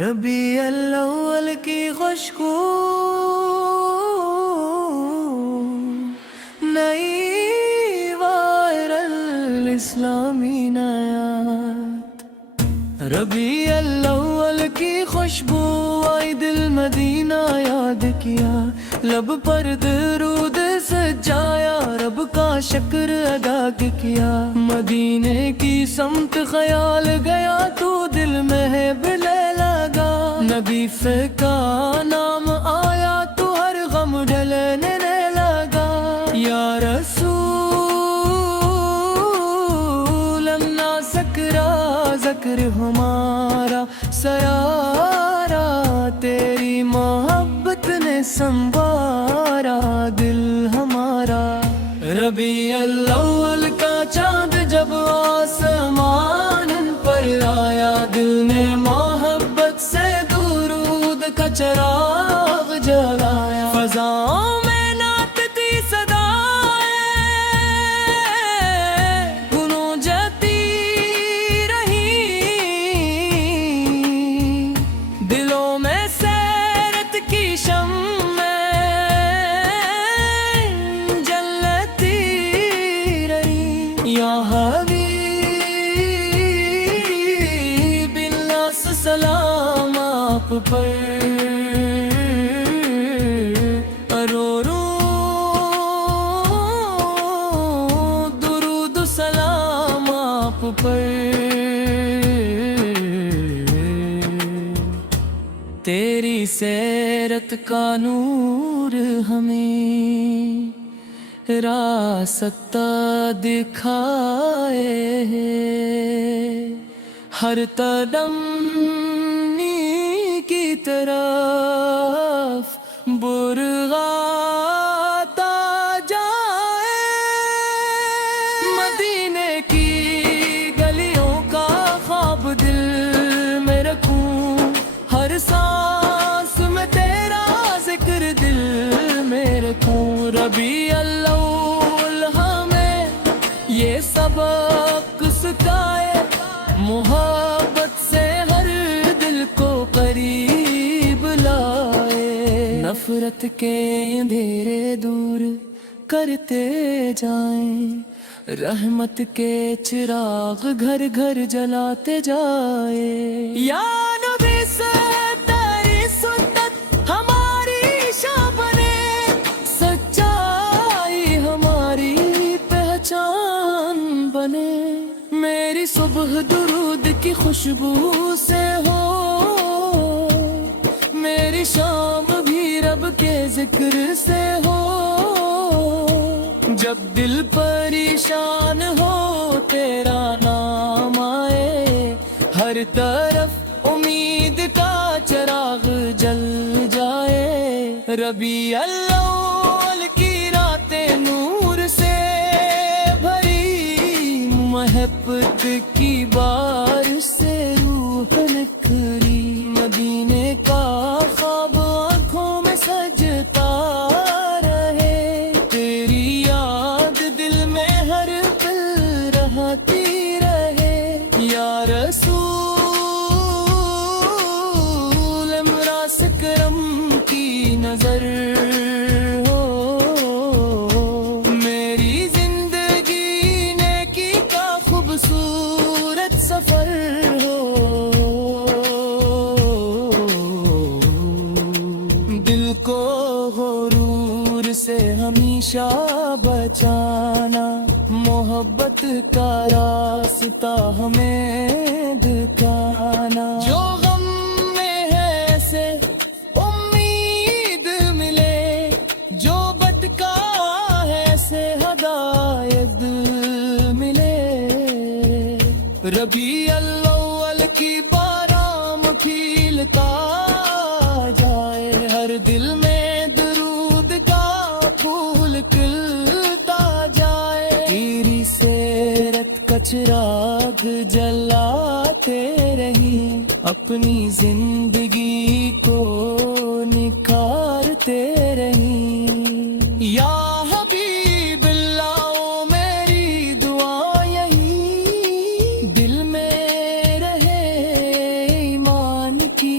ربیع الاول کی خوشبو نئی وائرل اسلامی نایات۔ ربیع الاول کی خوشبو آئی دل مدینہ یاد کیا، لب پر درود سجایا، رب کا شکر ادا کیا۔ مدینے کی سمت خیال گیا تو دل میں ہے بلے لگا، نبی کا نام آیا تو ہر غم ڈلنے لگا۔ یا رسول امنا سکرا ذکر ہمارا سیارہ، تیری محبت نے سنوارا دل ہمارا۔ ربیع الاول کا چاند جب آسمان پر آیا، دل نے محبت سے درود کا چراغ جلایا۔ فضاؤں میں ناطتی صدائیں گونجتی رہی، دلوں میں سیرت کی شمعیں جلتی رہی۔ یا حبیب اللہ سلام آپ پر، رو رو درود سلام آپ پر۔ تیری سیرت کا نور ہمیں راستہ دکھائے، ہر تدمنی کی طرف برغاتا جائے۔ مدینے کی گلیوں کا خواب دل میں رکھوں، ہر سانس میں تیرا ذکر دل میں رکھوں۔ ربیع الاول ہمیں یہ سبق سکھائے، محبت سے ہر دل کو قریب لائے۔ نفرت کے اندھیرے دور کرتے جائیں، رحمت کے چراغ گھر گھر جلاتے جائے۔ یا نبی سے تیری سنت ہماری شاہ بنے، سچائی ہماری پہچان بنے۔ میری صبح درود کی خوشبو سے ہو، میری شام بھی رب کے ذکر سے ہو۔ جب دل پریشان ہو تیرا نام آئے، ہر طرف امید کا چراغ جل جائے۔ ربیع الاول کی راتیں نور سے بھری، محبت کی بارش سے روح نکھری۔ مدینے کا خواب آنکھوں میں سجتا رہے، تیری یاد دل میں ہر پل رہتی رہے۔ یا رسول امراض کرم کی نظر ہو، میری زندگی نیکی کا خوبصورت سفر ہو۔ دل کو غرور سے ہمیشہ بچانا، محبت کا راستہ ہمیں دکھانا۔ جو غم میں ہے ایسے امید ملے، جو بھٹکا ہے ایسے ہدایت ملے۔ ربیع الاول کی بارام کھیلتا جائے، ہر دل میں درود کا پھول کھلتا جائے۔ تیری سیرت کا چراغ جلاتے رہیں، اپنی زندگی کو نکھارتے رہیں۔ یا حبیب اللہ میری دعا یہی، دل میں رہے ایمان کی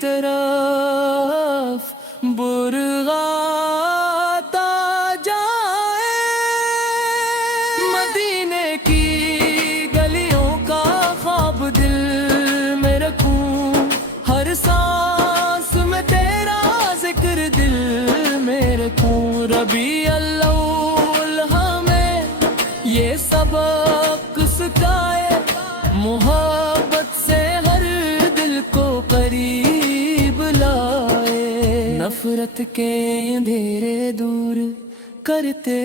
طرف برغاتا جائے، مدینے کی گلیوں کا خواب دل میں رکھوں، ہر سانس میں تیرا ذکر دل میں رکھوں۔ ربیع الاول ہمیں یہ سبق سکھائے، محبت سے ہر دل کو قریب لائے، نفرت کے اندھیرے دور کرتے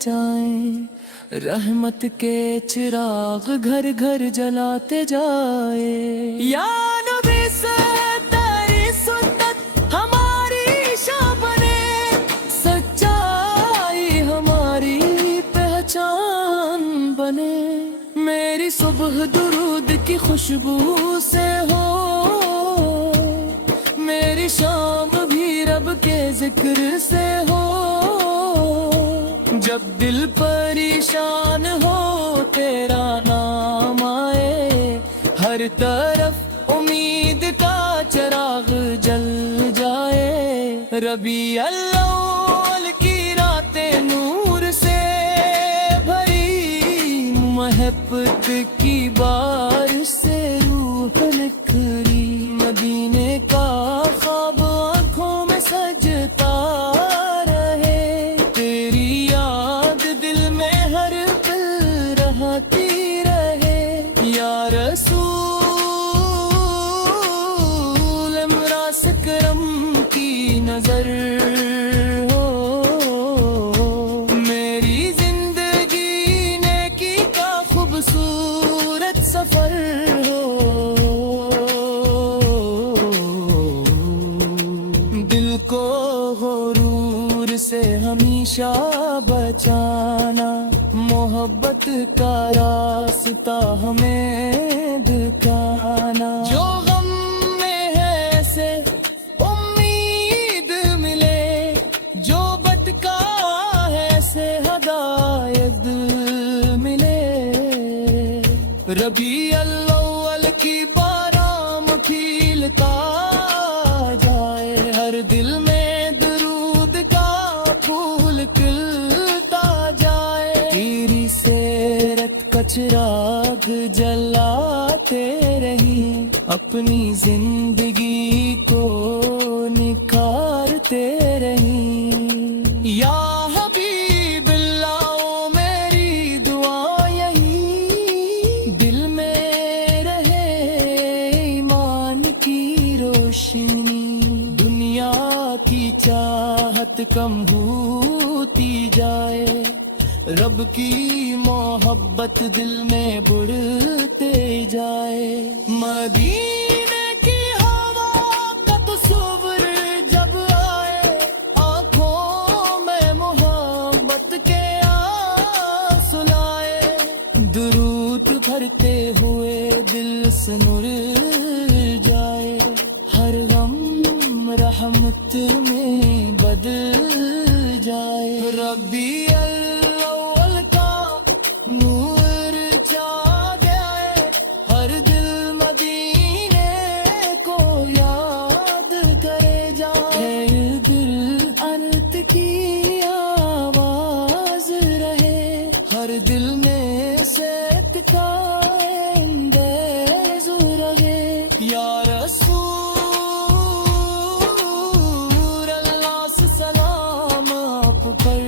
جائیں، رحمت کے چراغ گھر گھر جلاتے جائے۔ یا نبی سے تیری سنت ہماری شاہ بنے، سچائی ہماری پہچان بنے، میری صبح درود کی خوشبو سے ہو، میری شام بھی رب کے ذکر سے ہو، جب دل پریشان ہو تیرا نام آئے، ہر طرف امید کا چراغ جل جائے۔ ربیع الاول کی راتیں نور سے بھری، محبت کی بارش سے روح نکھری، مدینے کا خواب آنکھوں میں سجتا رہے، تیری یاد دل میں ہر پل رہتی رہے۔ یا رسول امراض کرم کی نظر ہو، میری زندگی نیکی کا خوبصورت سفر ہو، دل کو غرور سے ہمیشہ بچانا، محبت کا راستہ ہمیں دکھانا، جو غم میں ہے ایسے امید ملے، جو بھٹکا ہے ایسے ہدایت ملے۔ ربیع الاول کی بارام کھیلتا جائے، ہر دل میں درود کا پھول کھلتا جائے، تیری سیرت کا چراغ جلاتے رہیں، اپنی زندگی کو نکھارتے رہیں۔ یا حبیب اللہ میری دعا یہی، دل میں رہے ایمان کی روشنی، دنیا کی چاہت کم ہوتی جائے، رب کی محبت دل میں بڑھتے جائے۔ مدینے کی ہوا کا تصور جب آئے، آنکھوں میں محبت کے آنسو لائے، درود بھرتے ہوئے دل سے نور جائے، ہر غم رحمت میں بدل جائے۔ ربیع الاول کا نور چھا گئے، ہر دل مدینے کو یاد کرے جائے، دل انت کی آواز رہے، ہر دل میں صحت کا اندیز رہے۔ یا رسول اللہ سے سلام آپ پر،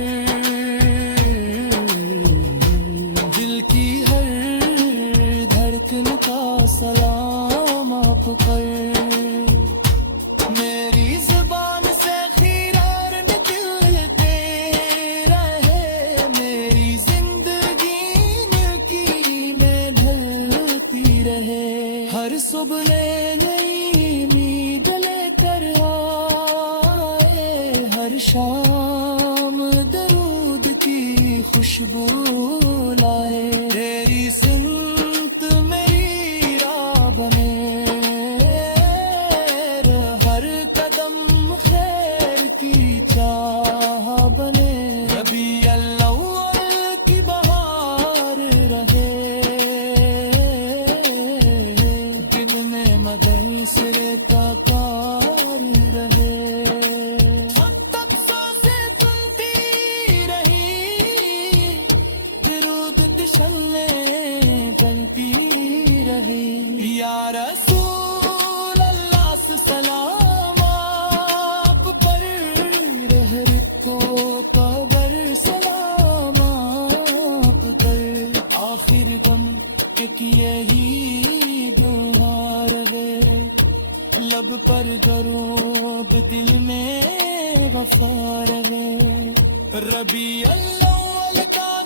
دل کی ہر دھڑکن کا سلام آپ پر، میری زبان سے خیرار نکلتے رہے، میری زندگی کی میں ڈھلتی رہے، ہر صبح نئی امید لے کر آئے، ہر شام درود کی خوشبو لائے، تیری سنت میری راہ بنے، ہر قدم خیر کی چاہ بنے، ربیع الاول کی بہار رہے، دل میں مدن سر کا لب پر درود دل میں وفا رہے. ربیع الاول کا